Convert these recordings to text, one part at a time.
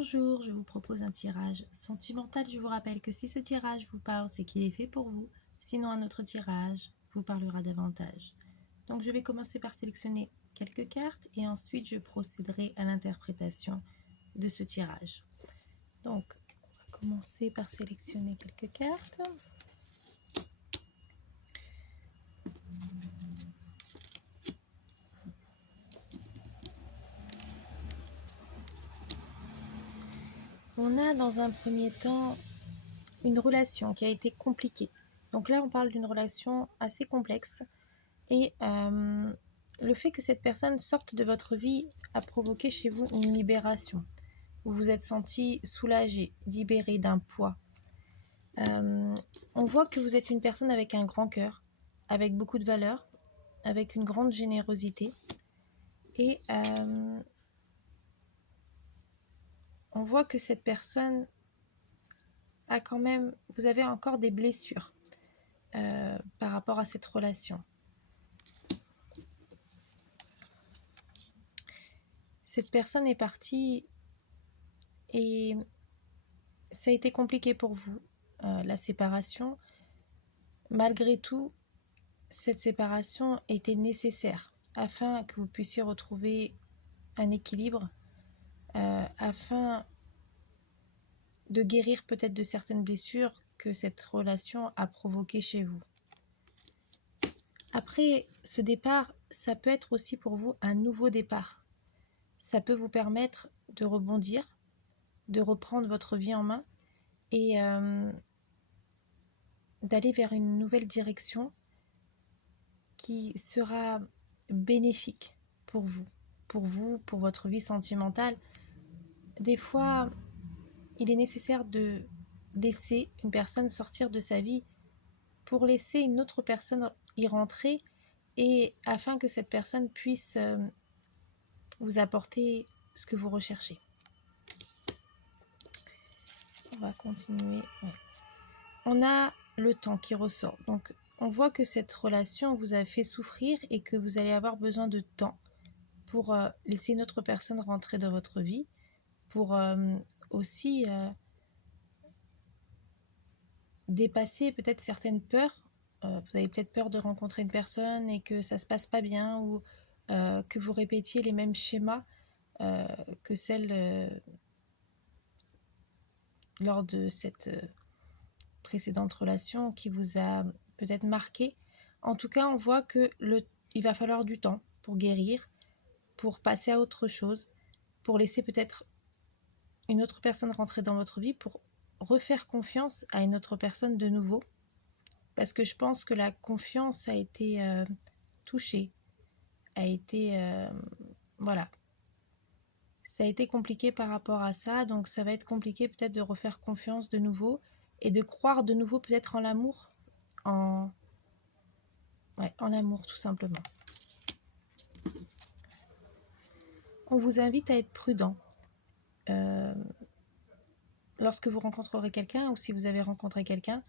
Bonjour, je vous propose un tirage sentimental. Je vous rappelle que si ce tirage vous parle, c'est qu'il est fait pour vous. Sinon, un autre tirage vous parlera davantage. Donc, je vais commencer par sélectionner quelques cartes et ensuite je procéderai à l'interprétation de ce tirage. Donc, on va commencer par sélectionner quelques cartes. On a dans un premier temps une relation qui a été compliquée. Donc là, on parle d'une relation assez complexe et le fait que cette personne sorte de votre vie a provoqué chez vous une libération. Vous vous êtes senti soulagé, libéré d'un poids. On voit que vous êtes une personne avec un grand cœur, avec beaucoup de valeur, avec une grande générosité. Et on voit que cette personne a quand même... Vous avez encore des blessures par rapport à cette relation. Cette personne est partie et ça a été compliqué pour vous, la séparation. Malgré tout, cette séparation était nécessaire afin que vous puissiez retrouver un équilibre, afin de guérir peut-être de certaines blessures que cette relation a provoquées chez vous. Après ce départ, ça peut être aussi pour vous un nouveau départ. Ça peut vous permettre de rebondir, de reprendre votre vie en main et d'aller vers une nouvelle direction qui sera bénéfique pour vous, pour votre vie sentimentale. Des fois, il est nécessaire de laisser une personne sortir de sa vie pour laisser une autre personne y rentrer et afin que cette personne puisse vous apporter ce que vous recherchez. On va continuer. Ouais. On a le temps qui ressort. Donc, on voit que cette relation vous a fait souffrir et que vous allez avoir besoin de temps pour laisser une autre personne rentrer dans votre vie, pour aussi dépasser peut-être certaines peurs. Vous avez peut-être peur de rencontrer une personne et que ça se passe pas bien ou que vous répétiez les mêmes schémas que celles lors de cette précédente relation qui vous a peut-être marqué. En tout cas, on voit que il va falloir du temps pour guérir, pour passer à autre chose, pour laisser peut-être une autre personne rentrer dans votre vie, pour refaire confiance à une autre personne de nouveau. Parce que je pense que la confiance a été touchée, a été... voilà. Ça a été compliqué par rapport à ça, donc ça va être compliqué peut-être de refaire confiance de nouveau et de croire de nouveau peut-être en l'amour, en amour tout simplement. On vous invite à être prudent lorsque vous rencontrerez quelqu'un ou si vous avez rencontré quelqu'un,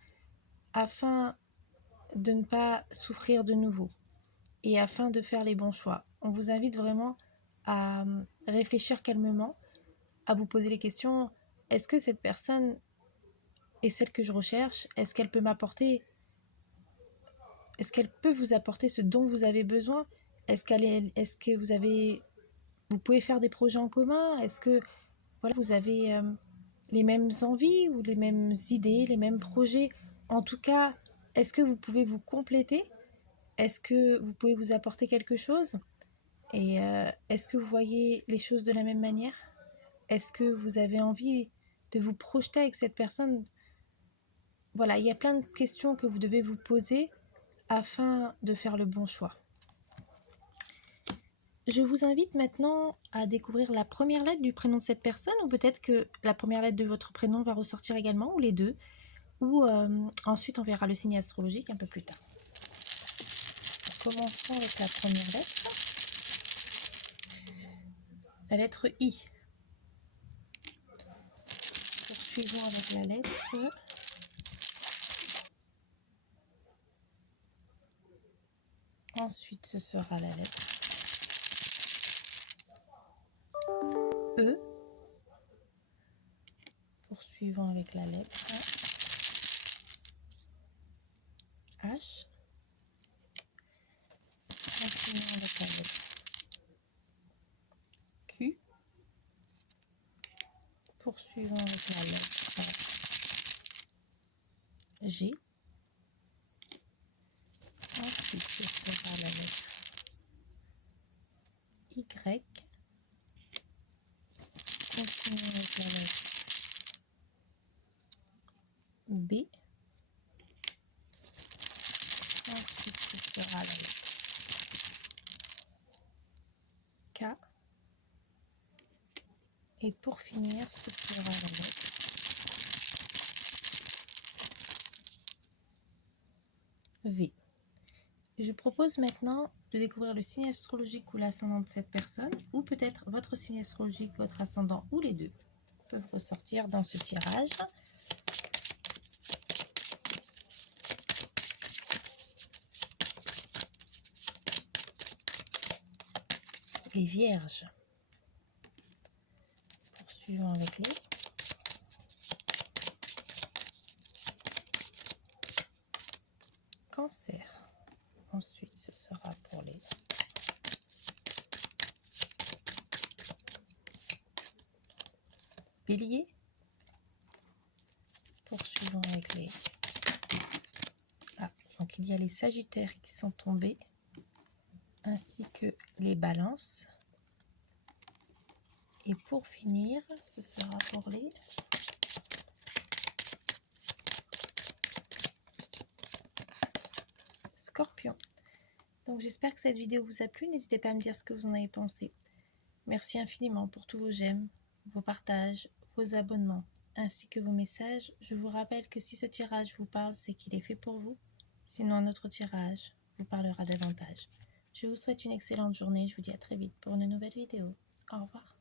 afin de ne pas souffrir de nouveau et afin de faire les bons choix. On vous invite vraiment à réfléchir calmement, à vous poser les questions. Est-ce que cette personne est celle que je recherche? Est-ce qu'elle peut m'apporter? Est-ce qu'elle peut vous apporter ce dont vous avez besoin? Est-ce que vous pouvez faire des projets en commun? Est-ce que voilà, vous avez les mêmes envies ou les mêmes idées, les mêmes projets? En tout cas, est-ce que vous pouvez vous compléter? Est-ce que vous pouvez vous apporter quelque chose? Et est-ce que vous voyez les choses de la même manière? Est-ce que vous avez envie de vous projeter avec cette personne? Voilà, il y a plein de questions que vous devez vous poser afin de faire le bon choix. Je vous invite maintenant à découvrir la première lettre du prénom de cette personne, ou peut-être que la première lettre de votre prénom va ressortir également, ou les deux, ou ensuite on verra le signe astrologique un peu plus tard. Commençons avec la première lettre. La lettre I. Poursuivons avec la lettre Ensuite, ce sera la lettre E. Poursuivons avec la lettre H. Continuons avec la lettre Q. Poursuivons avec la lettre G. Ensuite, ce sera la lettre Y. Continuons avec la lettre B. Ensuite, ce sera la lettre K. Et pour finir, ce sera la lettre V. Je propose maintenant de découvrir le signe astrologique ou l'ascendant de cette personne, ou peut-être votre signe astrologique, votre ascendant, ou les deux peuvent ressortir dans ce tirage. Les Vierges. Poursuivons avec les Cancers. Ensuite, ce sera pour les Béliers. Poursuivons avec les donc il y a les Sagittaires qui sont tombés, ainsi que les Balances. Et pour finir, ce sera pour les Scorpions. Donc j'espère que cette vidéo vous a plu. N'hésitez pas à me dire ce que vous en avez pensé. Merci infiniment pour tous vos j'aime, vos partages, vos abonnements, ainsi que vos messages. Je vous rappelle que si ce tirage vous parle, c'est qu'il est fait pour vous. Sinon, un autre tirage vous parlera davantage. Je vous souhaite une excellente journée. Je vous dis à très vite pour une nouvelle vidéo. Au revoir.